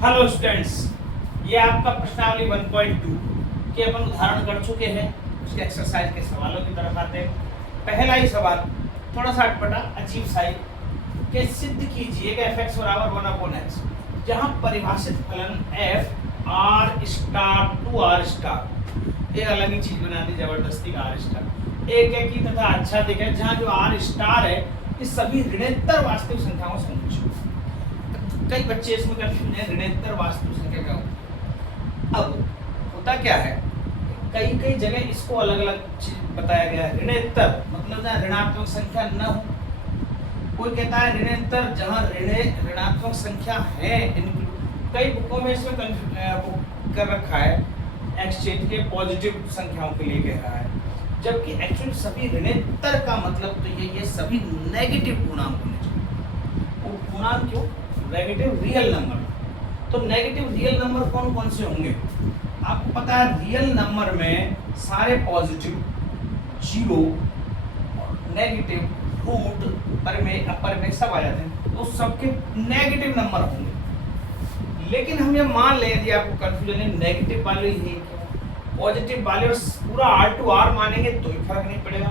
Hello students, ये आपका प्रश्नावली 1.2 के अपन उदाहरण कर चुके हैं। उसके एक्सरसाइज के सवालों की तरफ आते हैं। पहला ही सवाल थोड़ा सा अटपटा अजीब सा ही कि सिद्ध कीजिए कि fx बराबर 1/x, जहाँ परिभाषित फलन f r star to r star एक अलग ही चीज बना दी जबरदस्ती का r स्टार एक है कि तथा अच्छा दिखे, जहाँ जो r स्टार है इस सभी ऋणोत्तर वास्तविक संख्याओं से पूछो। कई बच्चे इसमें कंफ्यूज हैं, ऋणोत्तर वास्तविक संख्या क्या होती है। अब होता क्या है, कई कई जगह इसको अलग अलग चीज बताया गया है। ऋणोत्तर मतलब जहाँ ऋणात्मक संख्या न हो। कोई कहता है ऋणोत्तर जहाँ ऋणात्मक संख्या है। कई बुकों में इसमें कर रखा है एक्सचेंज के पॉजिटिव संख्याओं के लिए कह रहा है, जबकि एक्चुअली सभी ऋणोत्तर का मतलब तो ये सभी नेगेटिव पूर्णांक होने चाहिए। वो पूर्णांक क्यों? Negative real number. तो नेगेटिव रियल नंबर कौन कौन से होंगे? आपको पता है रियल नंबर में सारे पॉजिटिव, जीरो, नेगेटिव, रूट, परिमेय, अपरिमेय सब आ जाते हैं, तो सबके नेगेटिव नंबर होंगे। लेकिन हम ये मान लें, यदि आपको कंफ्यूजन है, नेगेटिव वाले ही पॉजिटिव वाले और पूरा R to R मानेंगे तो भी फर्क नहीं पड़ेगा,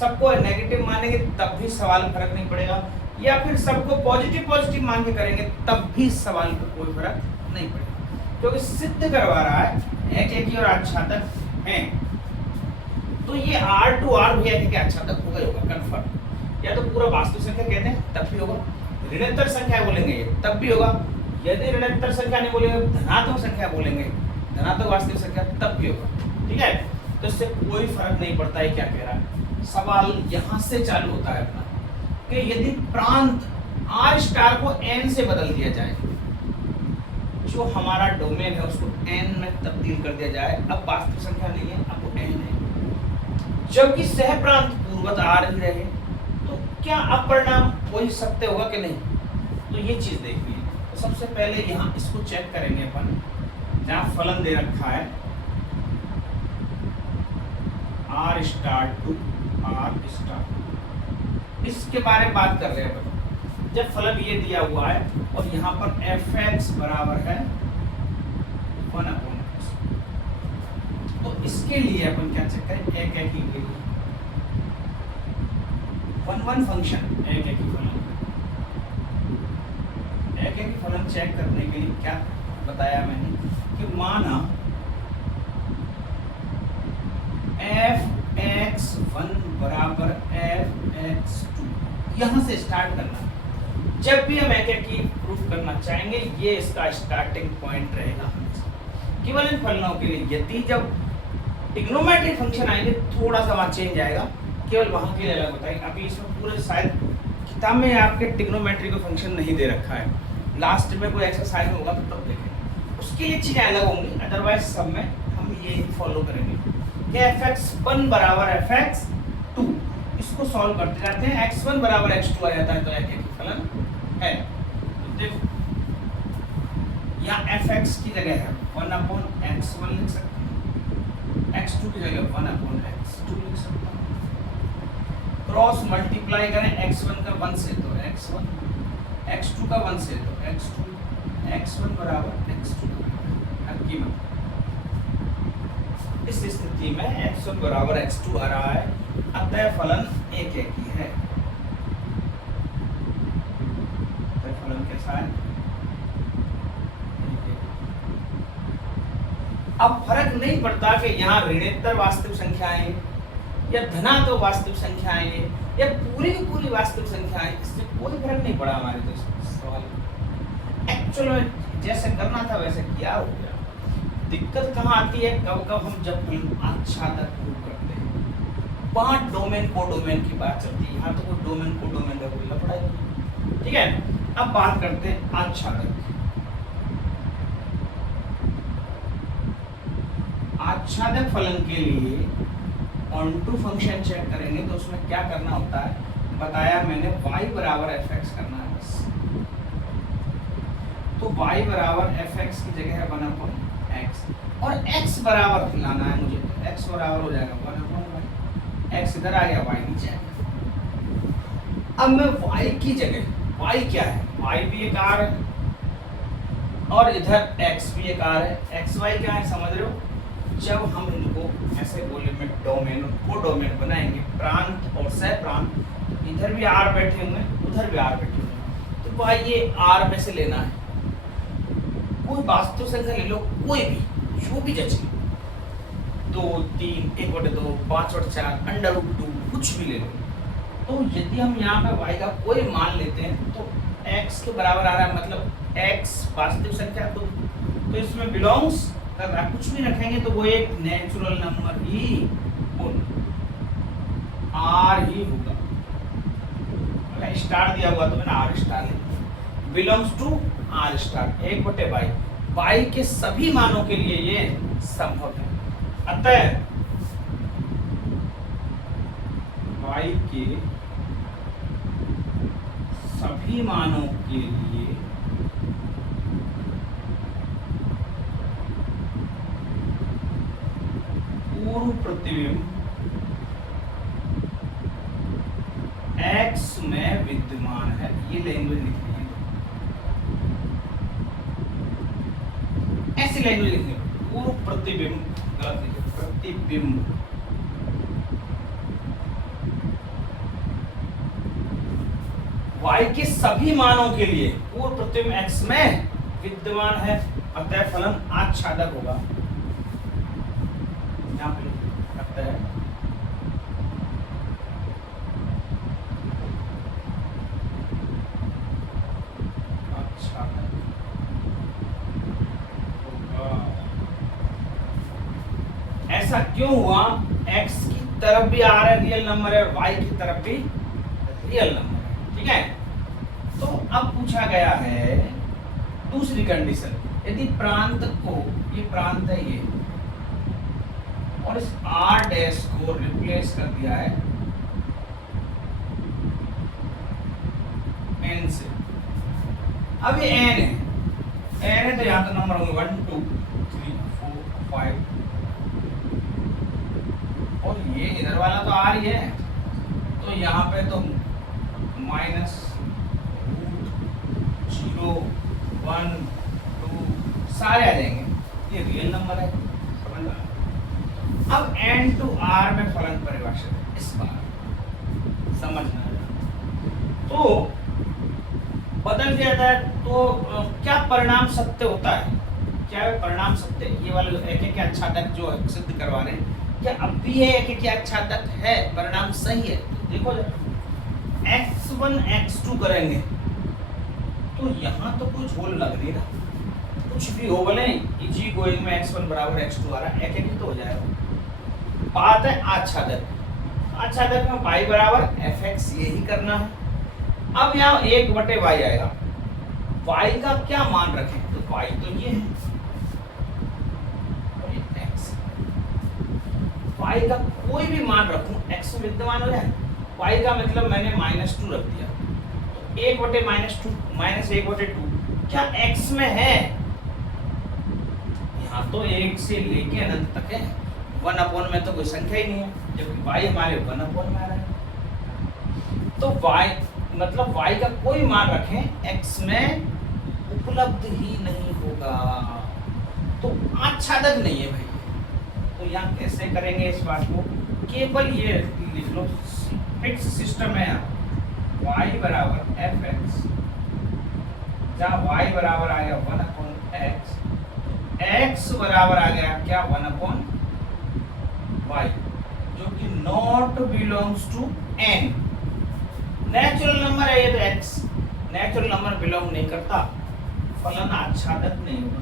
सबको नेगेटिव मानेंगे तब भी सवाल फर्क नहीं पड़ेगा, या फिर सबको पॉजिटिव पॉजिटिव मान के करेंगे तब भी सवाल पर कोई फर्क नहीं पड़ेगा, क्योंकि सिद्ध करवा रहा है एक एक और आच्छादक हैं। तो ये R to R भी एक आच्छादक होगा ही होगा कंफर्म। या तो पूरा वास्तविक संख्या कहते हैं तब भी होगा, ऋणोत्तर संख्या बोलेंगे तब भी होगा, यदि ऋणोत्तर संख्या नहीं बोलेंगे धनात्मक संख्या बोलेंगे, धनात्मक वास्तविक संख्या तब भी होगा। ठीक है, तो इससे कोई फर्क नहीं पड़ता है क्या कह रहा है। सवाल यहाँ से चालू होता है अपना कि यदि प्रांत R स्टार को n से बदल दिया जाए, जो हमारा डोमेन है उसको n में तब्दील कर दिया जाए, अब वास्तविक संख्या नहीं है, अब वो n है, जबकि सह प्रांत पूर्वत R ही रहे, तो क्या अब परिणाम वही सत्य होगा कि नहीं? तो ये चीज देखनी है। तो सबसे पहले यहाँ इसको चेक करेंगे अपन, जहाँ फलन दे रखा है R star to R star, इसके बारे में बात कर रहे हैं अपन। जब फलन ये दिया हुआ है और यहाँ पर fx बराबर है 1/x, तो इसके लिए अपन क्या चेक करें, एक एक ही के लिए वन फंक्शन एक एक ही फलन, एक एक ही फलन चेक करने के लिए क्या बताया मैंने कि माना fx1 बराबर fx2, यहाँ से स्टार्ट करना। जब भी हम एक एक की प्रूफ करना चाहेंगे ये इसका स्टार्टिंग पॉइंट रहेगा हमेशा। केवल इन फलनों के लिए यदि जब ट्रिग्नोमेट्रिक फंक्शन आएंगे थोड़ा सा वहाँ चेंज आएगा, केवल वहाँ के लिए अलग बताएंगे। अभी इसमें पूरे शायद किताब में आपके ट्रिग्नोमेट्री का फंक्शन नहीं दे रखा है, लास्ट में कोई एक्सरसाइज होगा तो तब देखेंगे, उसके लिए चीज़ें अलग होंगी। अदरवाइज सब में हम ये फॉलो करेंगे कि fx1 बराबर fx2, इसको सॉल्व करते जाते हैं, x1 बराबर x2 आ जाता है तो एक एक फलन है। तो देखो यहाँ fx की जगह है 1/x1 लिख सकते हैं, x2 की जगह 1/x2 लिख सकते हैं। क्रॉस मल्टीप्लाई करें x1 का 1 से तो x1, x2 का 1 से तो x2, x1 बराबर x2 अब कीमत। इस स्थिति में x1 बराबर x2 आ रहा है, अतः फलन एक एक ही है। अतः फलन कैसा है? अब फर्क नहीं पड़ता कि यहाँ ऋणोत्तर वास्तविक संख्याएं या धनात्मक वास्तविक संख्याएं या पूरी की पूरी वास्तविक संख्याएं, इससे कोई फर्क नहीं पड़ा हमारे तो सवाल। एक्चुअल में जैसे करना था वैसे किया हो गया। दिक्कत कहाँ आती है, कब कब हम जब आच्छादक प्रूव करते हैं वहाँ डोमेन को डोमेन की बात चलती है, यहाँ तो कोई डोमेन को डोमेन का कोई लफड़ा ही नहीं। ठीक है, अब बात करते हैं आच्छादक। आच्छादक फलन के लिए ऑनटू फंक्शन चेक करेंगे तो उसमें क्या करना होता है बताया मैंने, y बराबर fx करना है बस। तो y बराबर fx की जगह है 1/x और x बराबर लाना है मुझे, तो x बराबर हो जाएगा 1/y, x इधर आ गया y नीचे आ गया। अब मैं y की जगह, y क्या है, y भी एक r है, और इधर x भी एक r है। एक्स वाई क्या है समझ रहे हो? जब हम इनको ऐसे गोले में डोमेन को डोमेन बनाएंगे प्रांत और सह प्रांत, इधर भी r बैठे हुए उधर भी r बैठे हुए, तो भाई ये r में से लेना है। कोई वास्तविक संख्या ले लो, कोई भी जो भी जचे, 2, 3, 1/2, 5/4, √2, कुछ भी ले लो। तो यदि हम यहाँ पे y का कोई मान लेते हैं तो x के बराबर आ रहा है, मतलब x वास्तविक संख्या, तो इसमें बिलोंग्स कर रहा है। कुछ भी रखेंगे तो वो एक नेचुरल नंबर ही r ही होगा। अगर स्टार दिया हुआ तो मैंने r स्टार लिखा, belongs to r star 1/y। y के सभी मानों के लिए ये संभव है। अतः y के सभी मानों के लिए पूर्व प्रतिबिंब x में विद्यमान है। ये लैंग्वेज लिखनी है, ऐसी लैंग्वेज लिखनी है। पूर्व प्रतिबिंब, गलत लिखे, प्रतिबिंब y के सभी मानों के लिए पूर्व प्रतिबिंब x में विद्यमान है। अतः फलन आच्छादक होगा। यहाँ पे अतः आच्छादक होगा। ऐसा क्यों हुआ? x की तरफ भी आ रहा है रियल नंबर है, y की तरफ भी रियल नंबर है, ठीक है। तो अब पूछा गया है दूसरी कंडीशन, यदि प्रांत को, ये प्रांत है ये, और इस r डैश को रिप्लेस कर दिया है n से। अब ये n है तो यहाँ तो नंबर होंगे 1, 2, 3, 4, 5, और ये इधर वाला तो r ही है, तो यहाँ पे तो -√0, 1, 2 सारे आ जाएंगे। ये रियल नंबर है। अब n to r में फलन परिभाषित है, इस बार समझना है। तो बदल दिया जाता है तो क्या परिणाम सत्य होता है? क्या है परिणाम सत्य? ये वाले एक एक आच्छादक जो सिद्ध करवा रहे हैं, क्या अब भी है एक एक आच्छादक है, परिणाम सही है? तो देखो x1 x2 करेंगे तो यहाँ तो कुछ होल लग नहीं रहा, कुछ भी हो बोले इजी गोइंग में x1 बराबर x2 आ रहा है, एक एक तो हो जाएगा। बात है आच्छादक, आच्छादक में y बराबर fx यही करना है। अब यहाँ 1/y आएगा, y का क्या मान रखें? तो y तो ये है और ये x, y का कोई भी मान रखूं x में विद्यमान हो जाए। y का मतलब मैंने -2 रख दिया, तो 1/-2 -1/2 क्या x में है? यहाँ तो 1 से लेके अनंत तक है, 1/, में तो कोई संख्या ही नहीं है, जबकि y हमारे 1/, में आ रहा है। तो y मतलब y का कोई मान रखें x में उपलब्ध ही नहीं होगा, तो आच्छादक नहीं है भाई। तो यहाँ कैसे करेंगे इस बात को? केवल ये लिख लो, फिक्स सिस्टम है यहाँ, y बराबर fx, जहाँ y बराबर आ गया 1/x, x बराबर आ गया क्या 1/y, जो कि not belongs to n। Natural number है ये, तो x नेचुरल नंबर बिलोंग नहीं करता, फलन आच्छादक नहीं होगा।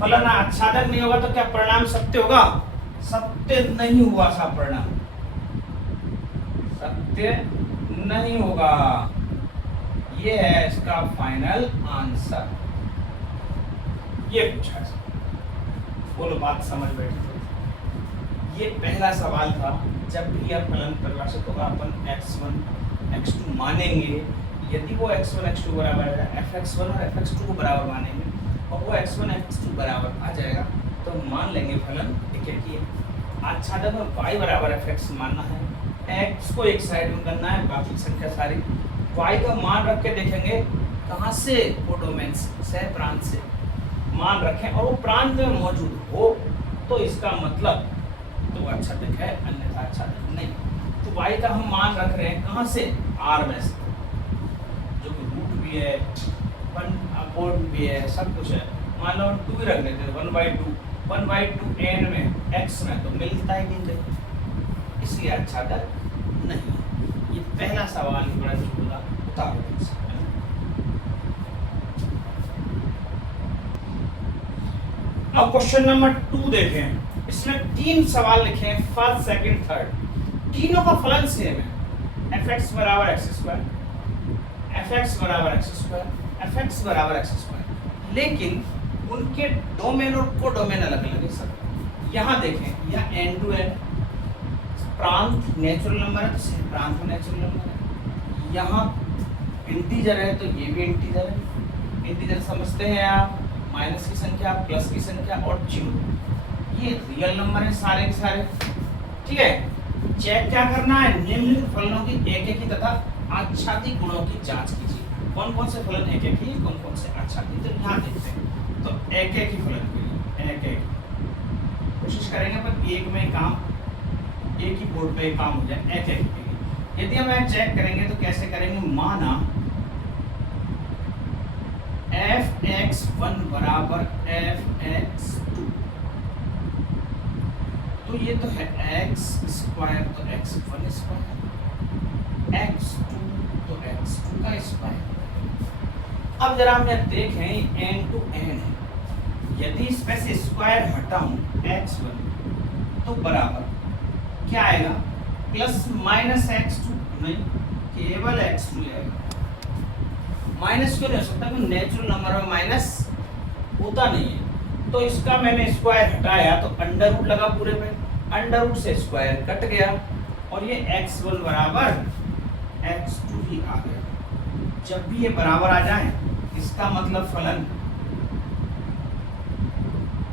फलन आच्छादक नहीं होगा तो क्या परिणाम सत्य होगा? सत्य नहीं हुआ, सा परिणाम सत्य नहीं होगा। ये है इसका फाइनल आंसर। ये पूछा है, बोलो बात समझ बैठे। ये पहला सवाल था, जब भी यह फलन परिभाषित होगा अपन x1 x2 मानेंगे, यदि वो x1 x2 बराबर है fx1 और fx2 को बराबर मानेंगे और वो x1 x2 बराबर आ जाएगा तो मान लेंगे फलन क्या किए, अच्छा देखो y बराबर fx मानना है, x को एक साइड में करना है, बाकी संख्या सारी y का मान रख के देखेंगे कहाँ से, कोडोमेन से, सह प्रांत से मान रखें और वो प्रांत में मौजूद हो तो इसका मतलब तो अच्छा दिख है, अन्यथा अच्छा दिख नहीं। तो y का हम मान रख रहे हैं कहाँ से, r में से, जो कि रूट भी है, 1/4 भी है, सब कुछ है। मान लो 2 भी रख देते हैं, 1/2 n में x में तो मिलता ही नहीं है, इसलिए अच्छा दर नहीं है। ये पहला सवाल ही बड़ा होगा, उतारो। अब क्वेश्चन नंबर 2 देखें, इसमें 3 सवाल लिखे हैं, फर्स्ट सेकंड थर्ड, तीनों का फलन सेम है, fx बराबर x², fx बराबर x², fx बराबर x², लेकिन उनके डोमेन और कोडोमेन अलग अलग है सब। यहाँ देखें, यह n to n प्रांत नेचुरल नंबर है, तो प्रांत नेचुरल नंबर है, यहाँ इंटीजर है तो ये भी इंटीजर है। इंटीजर समझते हैं आप, माइनस की संख्या, प्लस की संख्या और चिन्ह, ये रियल नंबर है सारे के सारे, ठीक है। चेक क्या करना है, निम्नलिखित फलनों की एक एक ही तथा आच्छादित गुणों की जांच कीजिए। कौन कौन से फलन एक एक ही, कौन कौन से आच्छादित, तो यहाँ देखते हैं। तो एक एक ही फलन के लिए एक एक कोशिश करेंगे, पर एक में काम, एक ही बोर्ड पे काम हो जाए, एक एक के लिए। यदि हम चेक करेंगे तो कैसे करेंगे, माना fx1 बराबर fx2, तो ये तो है x² तो x1 स्क्वायर, x2 तो x2 का स्क्वायर। अब जरा हम यहाँ देखें, n to n है, यदि इसमें से स्क्वायर हटाऊं x1 तो बराबर क्या आएगा, प्लस माइनस x2, नहीं केवल x2 आएगा। माइनस क्यों नहीं हो सकता, क्योंकि नेचुरल नंबर में माइनस होता नहीं है। तो इसका मैंने स्क्वायर हटाया तो अंडर रूट लगा पूरे पे, अंडर रूट से स्क्वायर कट गया और ये x1 बराबर x2 ही आ गया। जब भी ये बराबर आ जाए इसका मतलब फलन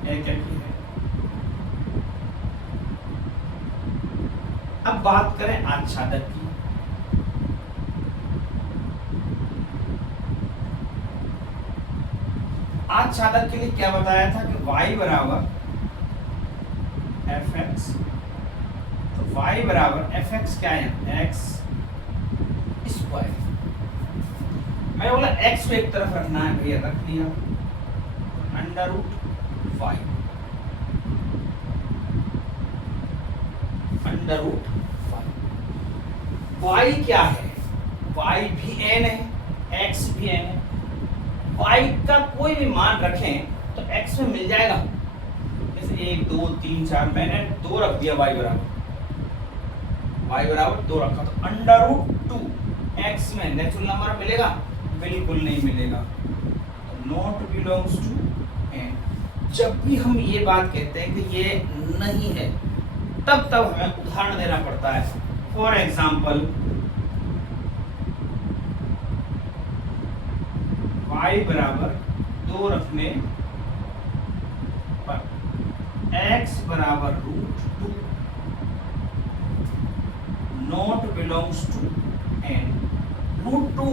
एक ही है। अब बात करें आच्छादक की, आच्छादक के लिए क्या बताया था कि y बराबर fx, तो y बराबर fx क्या है, x स्क्वायर। मैं बोला x को एक तरफ रखना है, भैया रख दिया, under root y, under root y क्या है, y भी n है, x भी n है। y का कोई भी मान रखें तो x में मिल जाएगा, जैसे 1 2 3 4, मैंने 2 रख दिया, y बराबर 2 रखा, तो अंडर रूट 2 x में नेचुरल नंबर मिलेगा, बिल्कुल नहीं मिलेगा, नॉट बिलोंग्स टू n। जब भी हम ये बात कहते हैं कि ये नहीं है, तब हमें उदाहरण देना पड़ता है। फॉर एग्जाम्पल, y बराबर 2 रखने पर x बराबर √2 not belongs to n। √2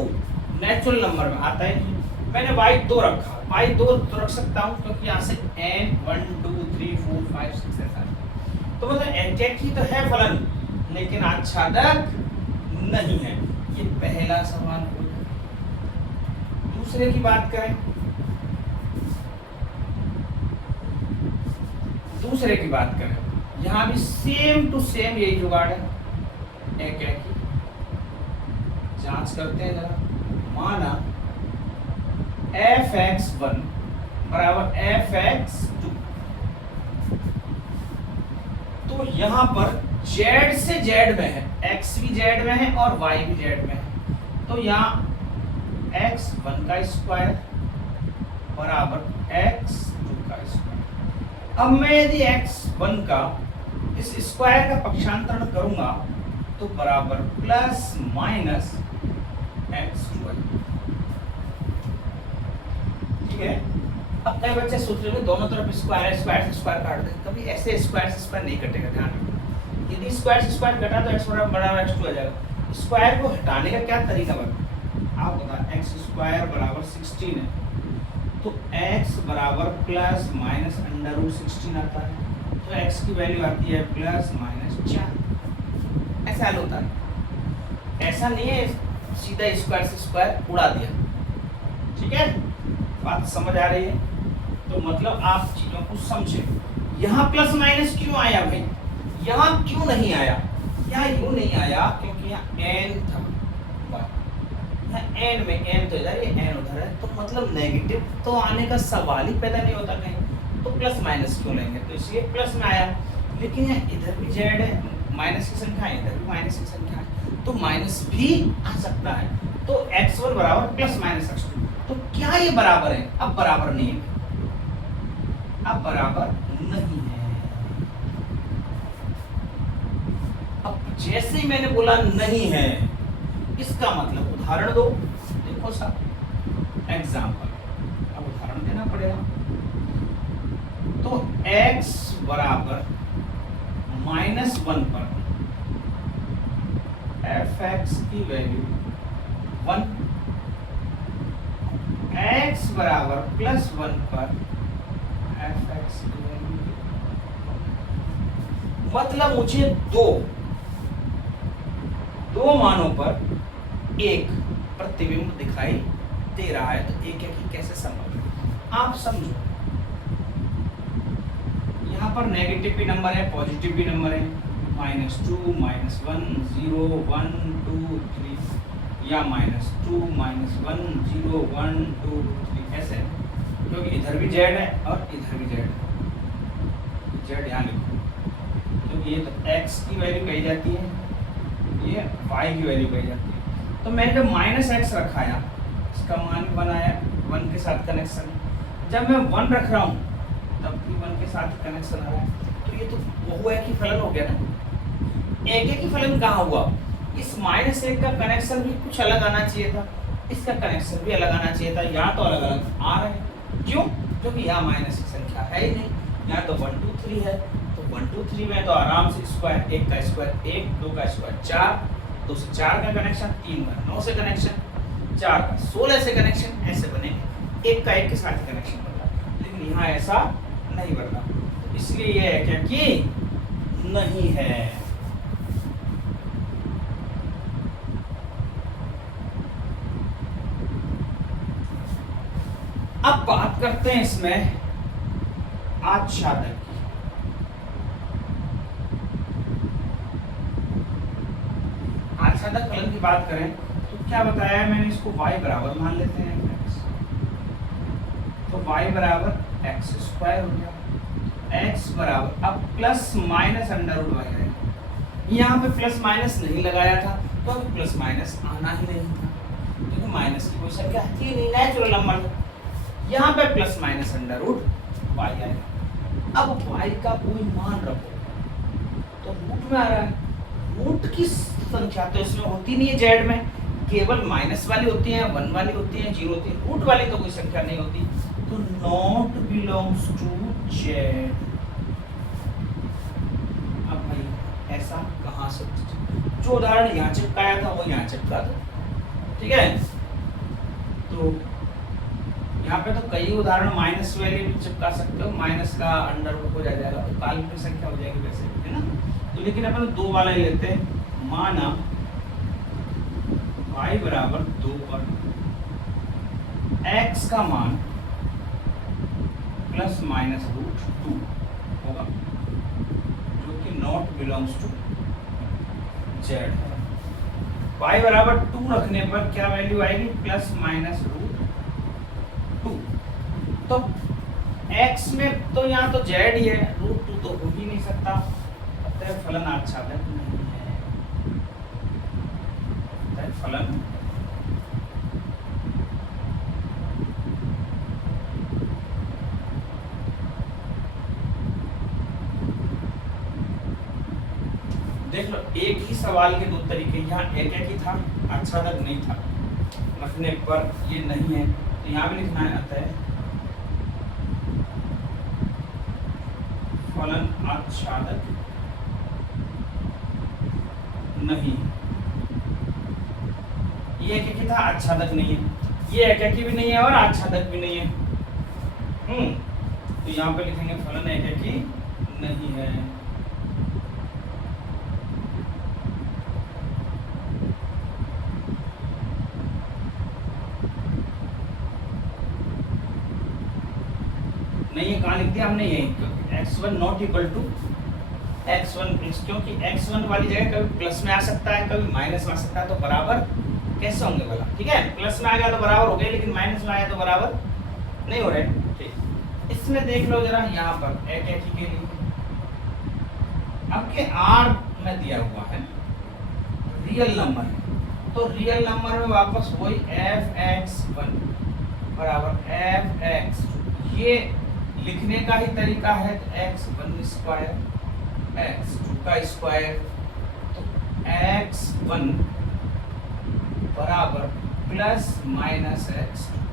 natural number में आता है नहीं, मैंने y 2 रखा, y 2 तो रख सकता हूँ क्योंकि यहाँ से n 1 2 3 4 5 6 ऐसा, तो मतलब एक ही तो है फलन, लेकिन आच्छादक नहीं है। ये पहला सवाल हो गया। दूसरे की बात करें, दूसरे की बात करें, यहाँ भी सेम टू सेम यही जुगाड़ है, एक ही जांच करते हैं जरा। माना fx1 बराबर fx2, तो यहाँ पर z से z में है, x भी z में है और y भी z में है, तो यहाँ x1 का स्क्वायर बराबर x2 का स्क्वायर। अब मैं यदि x1 का इस स्क्वायर का पक्षांतरण करूंगा तो बराबर प्लस माइनस x2, ठीक है। अब कई बच्चे सोच रहे हैं दोनों तरफ स्क्वायर है, स्क्वायर से स्क्वायर काट दें, तो कभी ऐसे स्क्वायर से स्क्वायर नहीं कटेगा, ध्यान रखना। यदि स्क्वायर से स्क्वायर कटा तो x बराबर x2 आ जाएगा। स्क्वायर को हटाने का क्या तरीका बता, आप बता। x स्क्वायर बराबर 16 है, तो x बराबर प्लस माइनस अंडर रूट 16 आता है, तो x की वैल्यू आती है प्लस माइनस 4। ऐसा हल होता है, ऐसा नहीं है सीधा स्क्वायर से स्क्वायर उड़ा दिया। ठीक है, बात समझ आ रही है? तो मतलब आप चीजों को समझे। यहाँ प्लस माइनस क्यों आया भाई, यहाँ क्यों नहीं आया? यहाँ यूं नहीं आया क्योंकि यहाँ n था, यहाँ n में n तो इधर, ये n उधर है, तो मतलब नेगेटिव तो आने का सवाल ही पैदा नहीं होता कहीं, तो प्लस माइनस क्यों लेंगे, तो इसलिए प्लस में आया। लेकिन यहाँ इधर भी z है, माइनस की संख्या है, इधर भी माइनस की संख्या है, तो माइनस भी आ सकता है। तो x1 बराबर प्लस माइनस x2, तो क्या ये बराबर है? अब बराबर नहीं है, अब बराबर नहीं है। अब जैसे ही मैंने बोला नहीं है, इसका मतलब उदाहरण दो। देखो साहब, एग्जाम्पल, अब उदाहरण देना पड़ेगा। तो x बराबर -1 पर f(x) की वैल्यू 1, x बराबर +1 पर f(x) की वैल्यू, मतलब मुझे दो मानों पर एक प्रतिबिंब दिखाई दे रहा है, तो एक एक ही कैसे संभव? आप समझो, यहाँ पर नेगेटिव भी नंबर है, पॉजिटिव भी नंबर है, -2, -1, 0, 1, 2, 3, या -2, -1, 0, 1, 2, 3 ऐसे, क्योंकि इधर भी z है और इधर भी z है। z यहाँ लिखो, क्योंकि ये तो x की वैल्यू कही जाती है, ये y की वैल्यू कही जाती है। तो मैंने जब -x रखाया, इसका मान 1 आया, 1 के साथ कनेक्शन। जब मैं 1 रख रहा हूँ तब भी 1 के साथ कनेक्शन आ रहा है, तो ये तो वो है कि फलन हो गया ना। एक ही फलन कहाँ हुआ? इस -1 का कनेक्शन भी कुछ अलग आना चाहिए था, इसका कनेक्शन भी अलग आना चाहिए था, यहाँ तो अलग अलग आ रहे हैं। क्यों? क्योंकि यहाँ माइनस की संख्या है ही नहीं, यहाँ तो 1 2 3 है, तो 1 2 3 में तो आराम से स्क्वायर, 1 का स्क्वायर 1, 2 का स्क्वायर 4, 2 से 4 का कनेक्शन, 3 का 9 से कनेक्शन, 4 का 16 से कनेक्शन, ऐसे बनेंगे। 1 का 1 के साथ कनेक्शन बन रहा, लेकिन यहाँ ऐसा नहीं बन रहा, तो इसलिए ये है क्या कि नहीं है। अब बात करते हैं इसमें आच्छादक की। आच्छादक फलन की बात करें तो क्या बताया है मैंने, इसको y बराबर मान लेते हैं x, तो y बराबर x² हो गया, x बराबर अब plus minus under root y है। यहाँ पे प्लस माइनस नहीं लगाया था, तो अभी प्लस माइनस आना ही नहीं था, क्योंकि माइनस की कोई संख्या थी नहीं, नेचुरल नंबर। यहाँ पे plus minus under root y आएगा। अब y का कोई मान रखो, तो रूट में आ रहा है, रूट की संख्या तो इसमें होती नहीं है z में, केवल माइनस वाली होती है, 1 वाली होती है, 0 होती है, रूट वाली तो कोई संख्या नहीं होती, तो नॉट बिलोंग्स टू z। अब भाई ऐसा कहाँ से, जो उदाहरण यहाँ चिपकाया था वो यहाँ चिपका दो, ठीक है। तो यहाँ पे तो कई उदाहरण माइनस वैल्यू भी चिपका सकते हो, माइनस का अंडर रूट हो जाएगा, तो काल्पनिक संख्या हो जाएगी वैसे, है ना। तो लेकिन अपन 2 वाला ही लेते हैं, माना y बराबर 2 पर x का मान प्लस माइनस रूट 2 होगा, जो कि नॉट बिलोंग्स टू z है। y बराबर 2 रखने पर क्या वैल्यू आएगी? Plus minus root 2। तो x में तो यहाँ तो z ही है, रूट 2 तो हो ही नहीं सकता, अतः फलन आच्छादक नहीं है। अतः फलन देख लो, एक ही सवाल के 2 तरीके, यहाँ एक ही था, आच्छादक नहीं था, रखने पर ये नहीं है, तो यहाँ भी लिखना है अतः फलन आच्छादक नहीं। ये एकाकी था, आच्छादक नहीं है, ये एकाकी भी नहीं है और आच्छादक भी नहीं है। तो यहाँ पे लिखेंगे फलन एकाकी नहीं है। नहीं, ये कहाँ लिख दिया हमने, यही x1 not equal to x1, क्योंकि x1 वाली जगह कभी प्लस में आ सकता है, कभी माइनस में आ सकता है, तो बराबर कैसे होंगे भला? ठीक है, प्लस में आ गया तो बराबर हो गए, लेकिन माइनस में आया तो बराबर नहीं हो रहे। ठीक, इसमें देख लो जरा, यहाँ पर एकाकी के लिए आपके r में दिया हुआ है रियल नंबर है, तो रियल नंबर में वापस वही fx1 बराबर fx2, ये लिखने का ही तरीका है। x1 स्क्वायर x2 का स्क्वायर, तो x1 बराबर प्लस माइनस x2,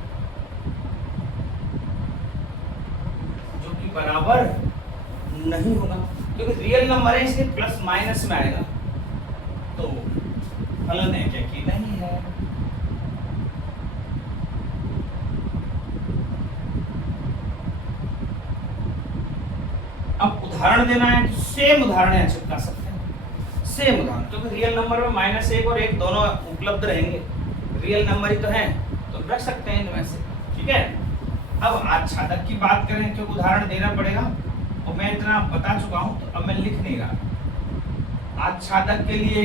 जो कि बराबर नहीं होगा, क्योंकि रियल नंबर है इसलिए प्लस माइनस में आएगा, तो फलन एकाकी नहीं है। अब उदाहरण देना है तो सेम उदाहरण यहाँ चिपका सकते हैं, सेम उदाहरण, क्योंकि रियल नंबर में -1 और 1 दोनों उपलब्ध रहेंगे, रियल नंबर ही तो है, तो रख सकते हैं इनमें से। ठीक है, अब आच्छादक की बात करें, क्योंकि उदाहरण देना पड़ेगा और मैं इतना बता चुका हूं, तो अब मैं लिख नहीं रहा। आच्छादक के लिए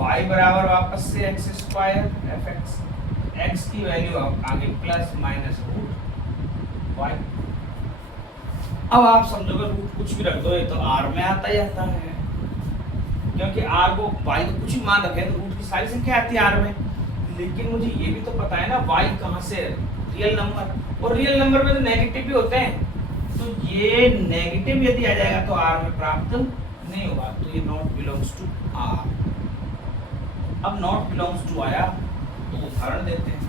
y बराबर वापस से x स्क्वायर fx, x की वैल्यू आगे प्लस माइनस रूट y। अब आप समझोगे रूट कुछ भी रख दो, ये तो r में आता ही आता है, क्योंकि r को y को कुछ भी मान रखें तो रूट की सारी संख्या आती है r में। लेकिन मुझे ये भी तो पता है ना y कहाँ से, रियल नंबर, और रियल नंबर में तो नेगेटिव भी होते हैं, तो ये नेगेटिव यदि आ जाएगा तो r में प्राप्त नहीं होगा, तो ये नॉट बिलोंग्स टू r। अब नॉट बिलोंग्स टू आया तो उदाहरण देते हैं,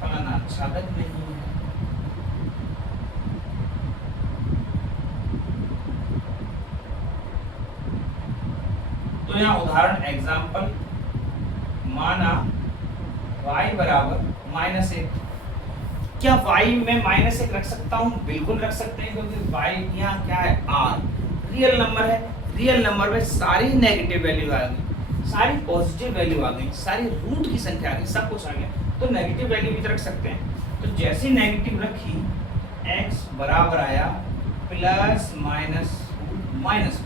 फलन आच्छादक नहीं है। तो यहाँ उदाहरण एग्जाम्पल, माना y बराबर -1, क्या y में -1 रख सकता हूँ? बिल्कुल रख सकते हैं, क्योंकि y यहाँ क्या है, r रियल नंबर है, रियल नंबर में सारी नेगेटिव वैल्यू आ गई, सारी पॉजिटिव वैल्यू आ गई, सारी रूट की संख्या आ गई, सब कुछ आ गया, तो नेगेटिव वैल्यू भी रख सकते हैं। तो जैसी नेगेटिव रखी, x बराबर आया प्लस माइनस माइनस।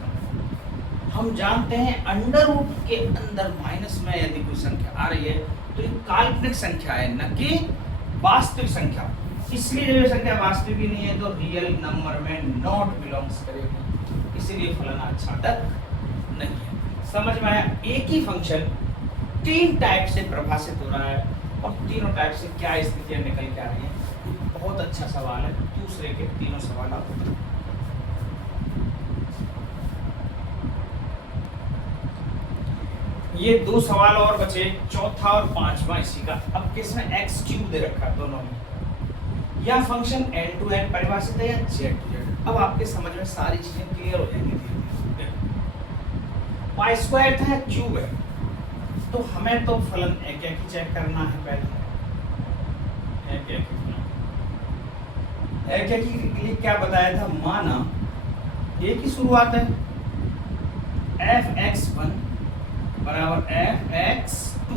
हम जानते हैं अंडर रूट के अंदर माइनस में यदि कोई संख्या आ रही है तो ये काल्पनिक संख्या है, न कि वास्तविक संख्या, इसलिए जब ये संख्या वास्तविक ही नहीं है तो रियल नंबर में नॉट बिलोंग्स करेगी, इसीलिए फलन आच्छादक नहीं है। समझ में आया? एक ही फंक्शन 3 टाइप से प्रभाषित हो रहा है और तीनों टाइप से क्या स्थितियां निकल के आ रही है। बहुत अच्छा सवाल है, दूसरे के तीनों सवाल आप ये 2 सवाल और बचे, चौथा और पांचवा इसी का। अब किसमें x³ दे रखा है दोनों में, या फंक्शन n to n परिभाषित है या z to z। अब आपके समझ में सारी चीजें क्लियर हो जाएंगी। पाई स्क्वायर था, क्यूब है, तो हमें तो फलन एकाकी चेक करना है पहले। एकाकी के लिए क्या बताया था, माना एक ही शुरुआत है, fx1 बराबर fx2,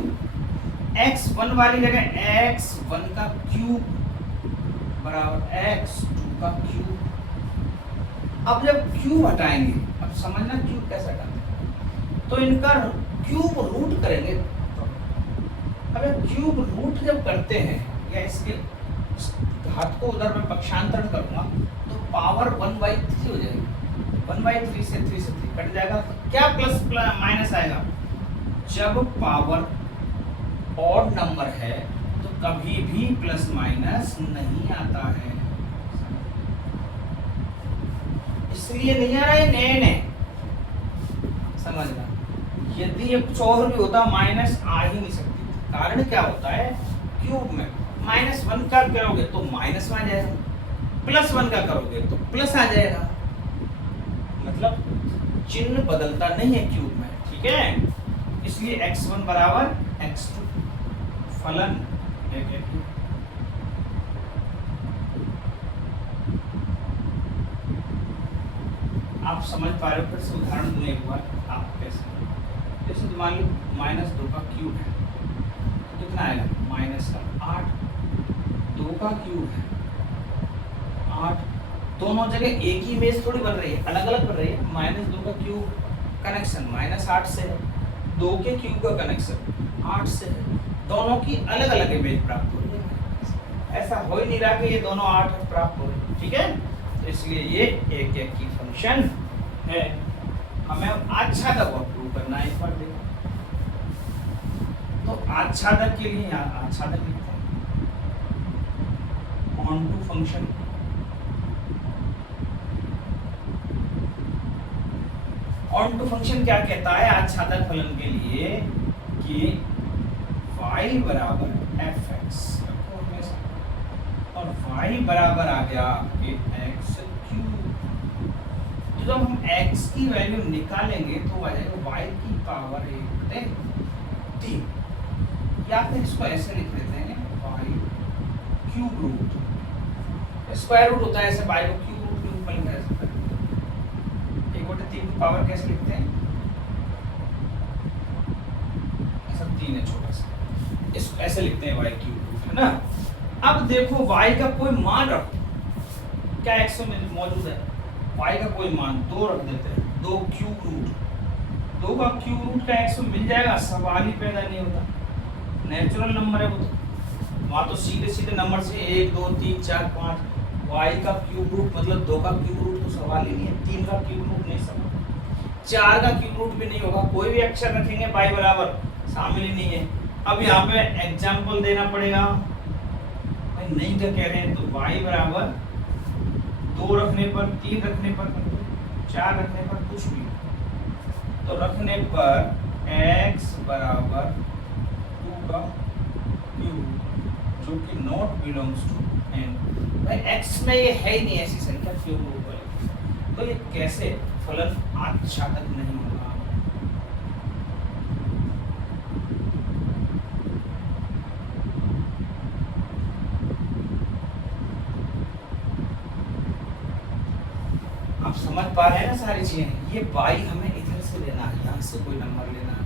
x1 वाली जगह x1 का क्यूब बराबर x2 का क्यूब। अब जब क्यूब हटाएंगे, अब समझना क्यूब कैसे हटाते हैं, तो इनका क्यूब रूट करेंगे। अब क्यूब रूट जब करते हैं, या इसके घात को उधर में पक्षांतरण करूंगा तो पावर 1/3 हो जाएगी। 1/3 से 3 से 3 कट जाएगा, तो क्या प्लस माइनस आएगा, जब पावर ऑड नंबर है तो कभी भी प्लस माइनस नहीं आता है, इसलिए नहीं आ रहा है नए समझना। यदि ये कुछ और भी होता माइनस आ ही नहीं सकती। कारण क्या होता है, क्यूब में -1 का करोगे तो माइनस में आ जाएगा, +1 का करोगे तो प्लस आ जाएगा। चिन्ह बदलता नहीं है क्यूब में, ठीक है। इसलिए x1 बराबर x2 फलन आप समझ पा रहे हो। फिर से उदाहरण दूं एक बार आप कैसे, जैसे मान लो -2 का क्यूब है तो कितना आएगा -8, 2 का क्यूब है 8, दोनों जगह एक ही इमेज थोड़ी बन रही है, अलग अलग बन रही है। -2 का क्यूब कनेक्शन -8 से है, 2 के क्यूब का कनेक्शन 8 से है, दोनों की अलग अलग इमेज प्राप्त हो रही है। ऐसा हो ही नहीं रहा कि ये दोनों 8 प्राप्त हो रही है, ठीक है। तो इसलिए ये एक की फंक्शन है। हमें आच्छादक को प्रूव करना है एक बार देखो। तो आच्छादक के लिए यहाँ आच्छादक लिखते हैं onto function. Onto function क्या कहता है आच्छादक फलन के लिए कि y बराबर fx और y बराबर आ गया आपके x क्यूब। तो जब हम x की वैल्यू निकालेंगे तो आ जाएगा y की पावर 3, या फिर इसको ऐसे लिख लेते हैं y cube root, square root होता है ऐसे y को क्यूब रूट के रूप में लिखा जा सकता है। 1/3 की पावर कैसे लिखते हैं, ऐसा 3 है छोटा सा, इसको ऐसे लिखते हैं y क्यूब रूट, है ना। अब देखो y का कोई मान रखो, क्या x में मौजूद है, y का कोई मान 2 रख देते हैं, 2 क्यूब रूट, 2 का क्यूब रूट का x में मिल जाएगा, सवाल ही पैदा नहीं होता, नेचुरल नंबर है वो तो। वहाँ तो सीधे सीधे नंबर से 1 2 3 4 5, y का क्यूब रूट मतलब 2 का क्यूब रूट तो सवाल ही नहीं है, 3 का क्यूब रूट नहीं सवाल, 4 का क्यूब रूट भी नहीं होगा, कोई भी अक्षर रखेंगे y बराबर शामिल ही नहीं है। अब यहाँ पे एग्जाम्पल देना पड़ेगा, नहीं क्या कह रहे हैं, तो y बराबर 2 रखने पर, 3 रखने पर, 4 रखने पर कुछ भी, तो रखने पर x बराबर 2 का क्यूब जो कि नॉट बिलोंग्स टू n। भाई x में ये है ही नहीं ऐसी संख्या क्यूब रूट वाली, तो ये कैसे फलन आच्छादक नहीं होगा। आप समझ पा रहे हैं ना सारी चीजें। ये y हमें इधर से लेना है, यहाँ से कोई नंबर लेना है,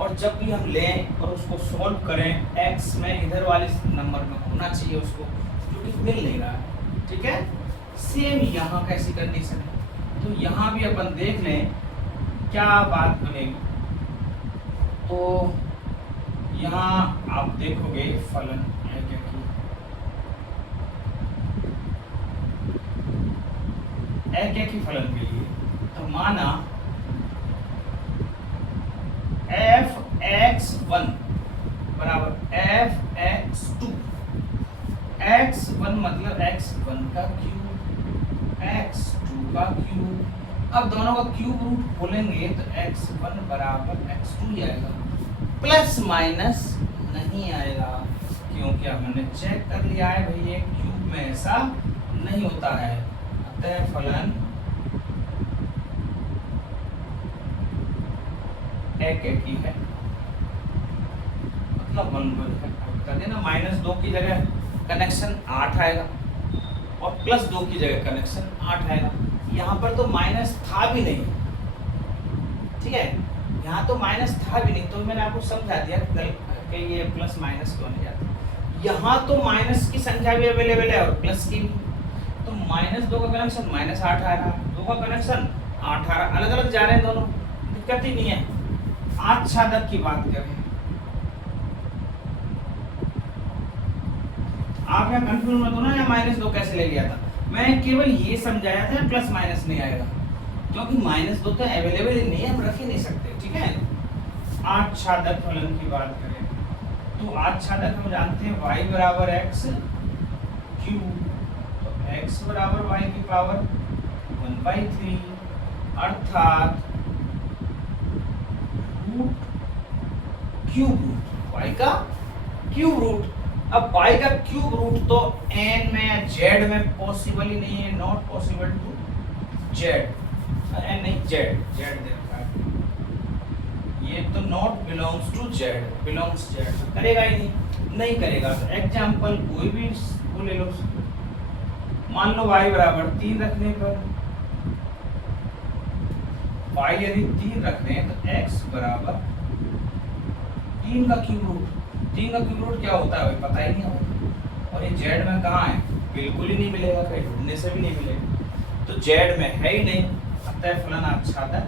और जब भी हम लें और उसको सॉल्व करें x में इधर वाले नंबर में होना चाहिए उसको, जो कि मिल नहीं रहा है, ठीक है। सेम यहाँ कैसी कंडीशन है, तो यहाँ भी अपन देख लें क्या बात बनेगी। तो यहाँ आप देखोगे फलन है क्या कि एक ही फलन के लिए, तो माना fx1 बराबर fx2, x1 मतलब x1 का क्यूब, x2 का क्यूब। अब दोनों का क्यूब रूट खोलेंगे तो x1 बराबर x2 ही आएगा, प्लस माइनस नहीं आएगा, क्योंकि हमने चेक कर लिया है भाई ये क्यूब में ऐसा नहीं होता है। अतः फलन एक ही है, मतलब 1 कर देना। -2 की जगह कनेक्शन 8 आएगा और +2 की जगह कनेक्शन 8 आएगा। यहाँ पर तो माइनस था भी नहीं, ठीक है, यहाँ तो माइनस था भी नहीं, तो मैंने आपको समझा दिया कि ये प्लस माइनस क्यों नहीं जाता। यहाँ तो माइनस की संख्या भी अवेलेबल है और प्लस की भी, तो -2 का कनेक्शन -8 आ रहा, 2 का कनेक्शन 8 आ रहा, अलग अलग जा रहे हैं दोनों, दिक्कत ही नहीं है। आच्छादक की बात करें, आप यहाँ कंफ्यूज मत होना, या -2 कैसे ले लिया था, मैं केवल ये समझाया था प्लस माइनस नहीं आएगा, क्योंकि -2 तो अवेलेबल ही नहीं है, हम रख ही नहीं सकते, ठीक है। आच्छादक फलन की बात करें तो आच्छादक हम जानते हैं y बराबर x क्यूब, तो x बराबर y की पावर 1/3 अर्थात रूट क्यूब रूट, y का क्यूब रूट। अब y का क्यूब रूट तो n में z में पॉसिबल ही नहीं है, not possible to z, N नहीं, जेड, जेड दे रखा है, ये तो not belongs to Z, belongs Z, करेगा ही नहीं, नहीं करेगा। तो एग्जाम्पल कोई भी वो ले लो, मान लो y बराबर 3 रखने पर, y यदि 3 रख रहे हैं तो x बराबर 3 का क्यूब रूट, 3 का क्यूब रूट क्या होता है भाई पता ही नहीं हमें, और ये z में कहाँ है, बिल्कुल ही नहीं मिलेगा, कहीं ढूंढने से भी नहीं मिलेगा, तो z में है ही नहीं, अतः फलन अच्छा था।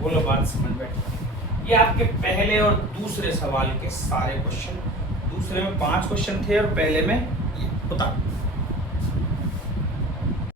बोलो बात समझ बैठी। ये आपके पहले और दूसरे सवाल के सारे क्वेश्चन, दूसरे में 5 क्वेश्चन थे और पहले में ये बता